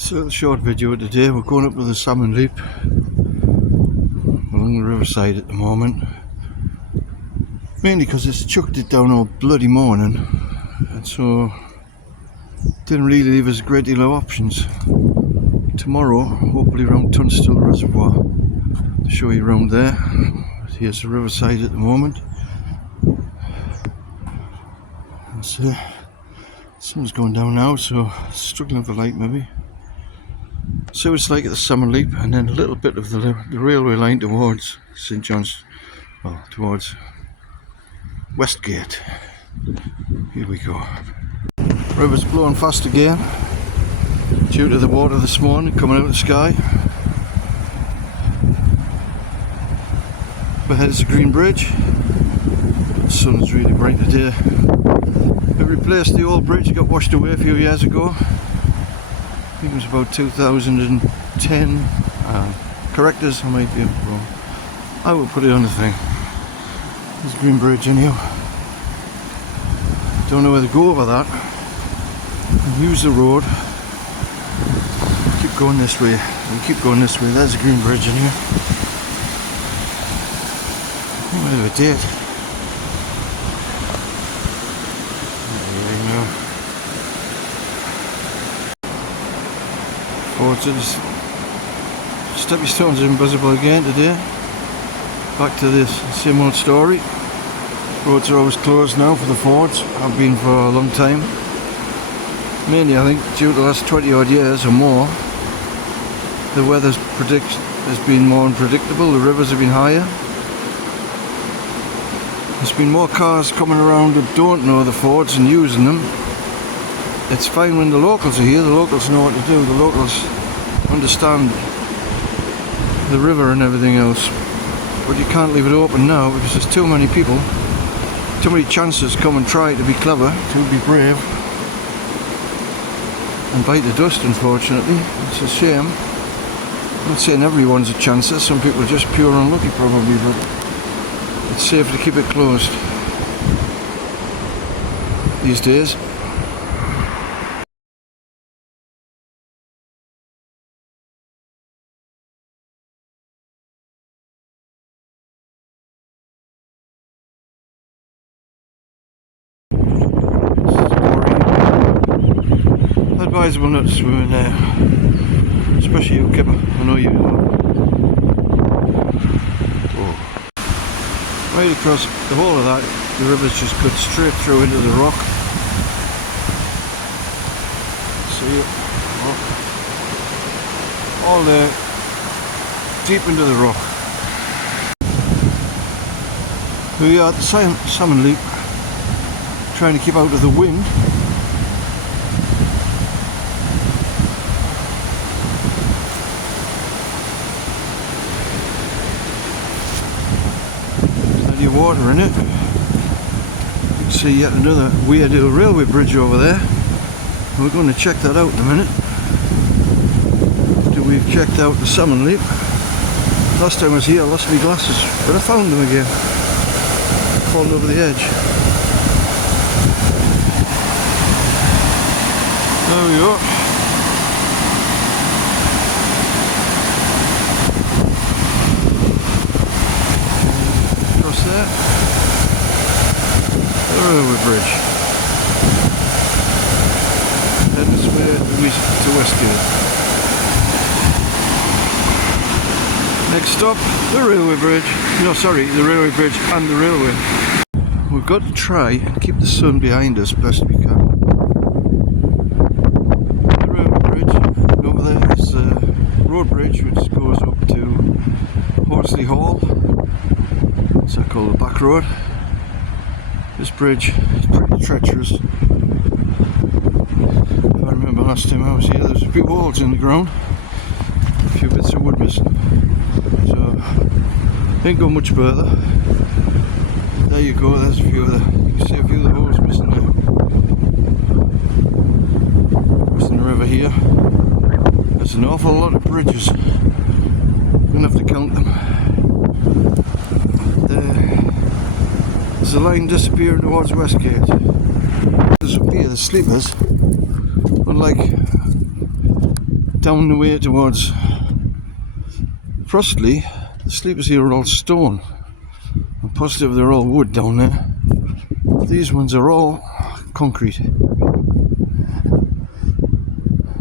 So a short video today. We're going up to the salmon leap along the riverside at the moment, mainly because it's chucked it down all bloody morning, and so didn't really leave us a great deal of options. Tomorrow, hopefully around Tunstall Reservoir, to show you around there. Here's the riverside at the moment. So sun's going down now, so struggling for light maybe. So it's like at the salmon leap, and then a little bit of the railway line towards St John's, well, towards Westgate. Here we go. River's blowing fast again due to the water this morning coming out of the sky. Up ahead is a green bridge. The sun is really bright today. They replaced the old bridge, it got washed away a few years ago. I think it was about 2010. Correctors, I might be wrong. I will put it on the thing. There's a green bridge anyhow. Don't know where to go over that. Use the road. Keep going this way. And keep going this way. There's a green bridge anyway. I might have a date. Forward to this. Stepping stones are invisible again today. Back to this same old story. Roads are always closed now for the fords. Have been for a long time. Mainly I think due to the last 20 odd years or more, the weather's has been more unpredictable, the rivers have been higher. There's been more cars coming around that don't know the fords and using them. It's fine when the locals are here, the locals know what to do, the locals understand the river and everything else. But you can't leave it open now because there's too many people, too many chances come and try to be clever, to be brave, and bite the dust, unfortunately. It's a shame. I'm not saying everyone's a chancer, some people are just pure unlucky probably, but it's safe to keep it closed these days. Advisable not to swim in there, especially you, Kipper. I know you know. Oh. Right across the whole of that, the river's just cut straight through into the rock. See it? All there, deep into the rock. We are at the salmon leap, trying to keep out of the wind. Water in it. You can see yet another Weardale Railway bridge over there. We're going to check that out in a minute. After we've checked out the salmon leap. Last time I was here I lost my glasses, but I found them again. Falling over the edge. There we go. There. The railway bridge. Heading this way to Westgate. Next stop, the railway bridge. No, sorry, the railway bridge and the railway. We've got to try and keep the sun behind us best we can. The railway bridge, and over there is a road bridge which goes up to Horsley Hall. So I call the back road. This bridge is pretty treacherous. If I remember last time I was here, there's a few holes in the ground, a few bits of wood missing. So ain't going much further. There you go. There's a few of the. You can see a few of the holes missing now. Crossing the river here. There's an awful lot of bridges. I'm gonna have to count them. There's a line disappearing towards Westgate. There's up here the sleepers, unlike down the way towards Frostley. The sleepers here are all stone. I'm positive they're all wood down there. These ones are all concrete.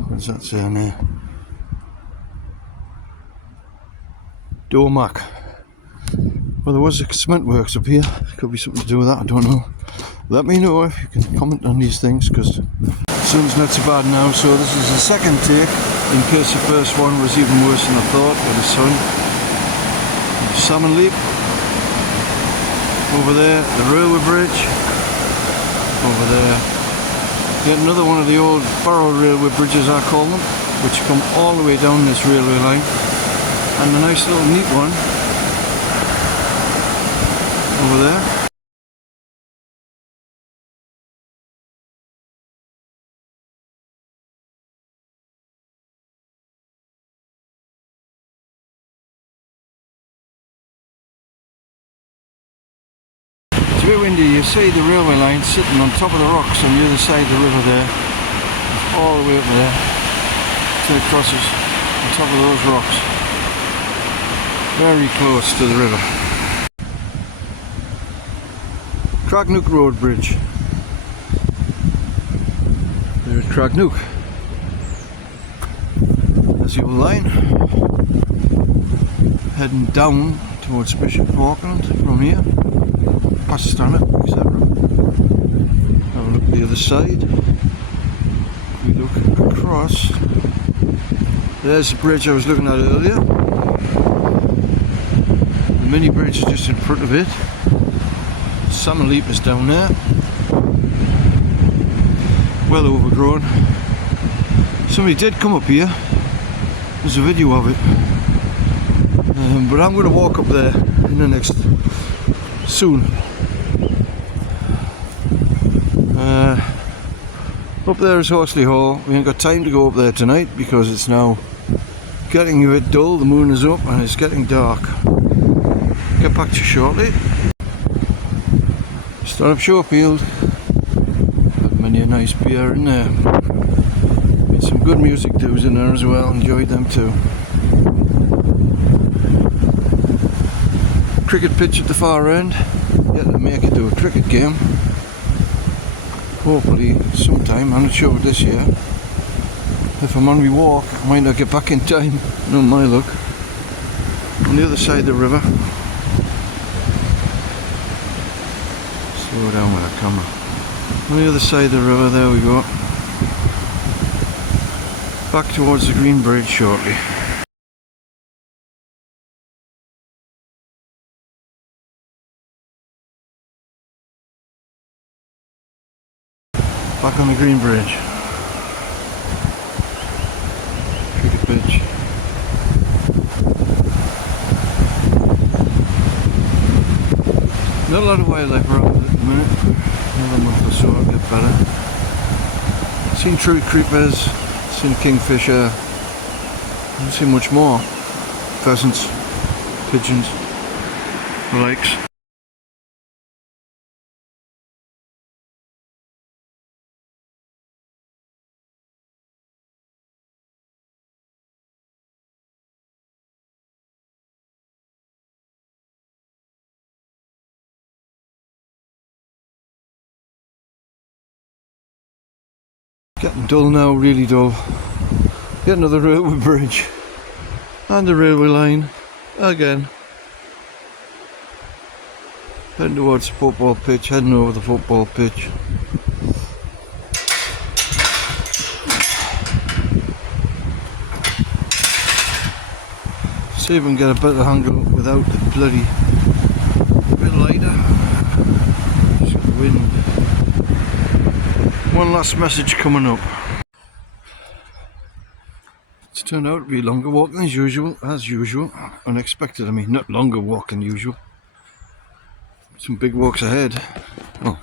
What's that saying there? Dormac. Well, there was a cement works up here. Could be something to do with that, I don't know. Let me know if you can comment on these things, because the sun's not so bad now. So this is the second take, in case the first one was even worse than I thought with the sun. Salmon Leap. Over there, the railway bridge. Over there, yet another one of the old barrow railway bridges, I call them, which come all the way down this railway line. And a nice little neat one over there. It's a bit windy. You see the railway line sitting on top of the rocks on the other side of the river there, all the way up there till it crosses on top of those rocks, very close to the river. Cragnook Road Bridge. There at Cragnook. There's the old line heading down towards Bishop Auckland from here, past Stanhope, etc. Have a look at the other side. We look across. There's the bridge I was looking at earlier. The mini bridge is just in front of it. Salmon Leap is down there. Well overgrown. Somebody did come up here. There's a video of it. But I'm going to walk up there in the next soon. Up there is Horsley Hall. We ain't got time to go up there tonight because it's now getting a bit dull. The moon is up and it's getting dark. Get back to you shortly. Stanhope Showfield. Had many a nice beer in there. With some good music dudes in there as well. Enjoyed them too. Cricket pitch at the far end. Yet to make it to a cricket game. Hopefully sometime. I'm not sure about this year. If I'm on my walk, I might not get back in time. Not my luck. On the other side of the river. Slow down with that camera. On the other side of the river, there we go. Back towards the Green Bridge shortly. Back on the Green Bridge. Cricket pitch. Not a lot of wildlife around at the minute. Another month or so it'll get better. Seen true creepers, seen kingfisher, haven't seen much more. Pheasants, pigeons, the likes. Getting dull now, really dull. Get another railway bridge and the railway line again. Heading towards the football pitch, heading over the football pitch. See if we can get a better angle without the bloody bit lighter. Just got the wind. One last message coming up. It's turned out to be longer walking as usual. Unexpected, I mean, not longer walk than usual. Some big walks ahead. Oh,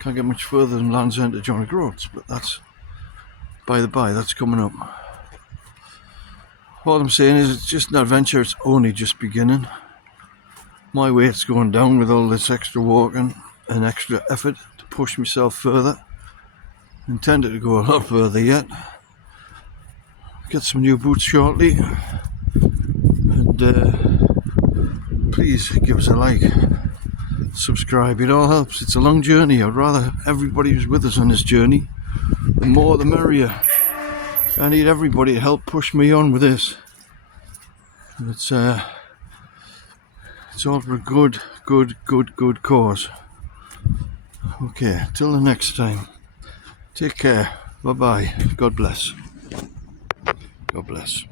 can't get much further than Land's End to Johnny Groats, but that's by the by, that's coming up. All I'm saying is it's just an adventure, it's only just beginning. My weight's going down with all this extra walking and extra effort to push myself further. Intended to go a lot further yet. get some new boots shortly, and please give us a like, subscribe, it all helps. It's a long journey. I'd rather everybody was with us on this journey. The more the merrier. I need everybody to help push me on with this. It's all for a good cause. Okay, till the next time. Take care. Bye bye. God bless. God bless.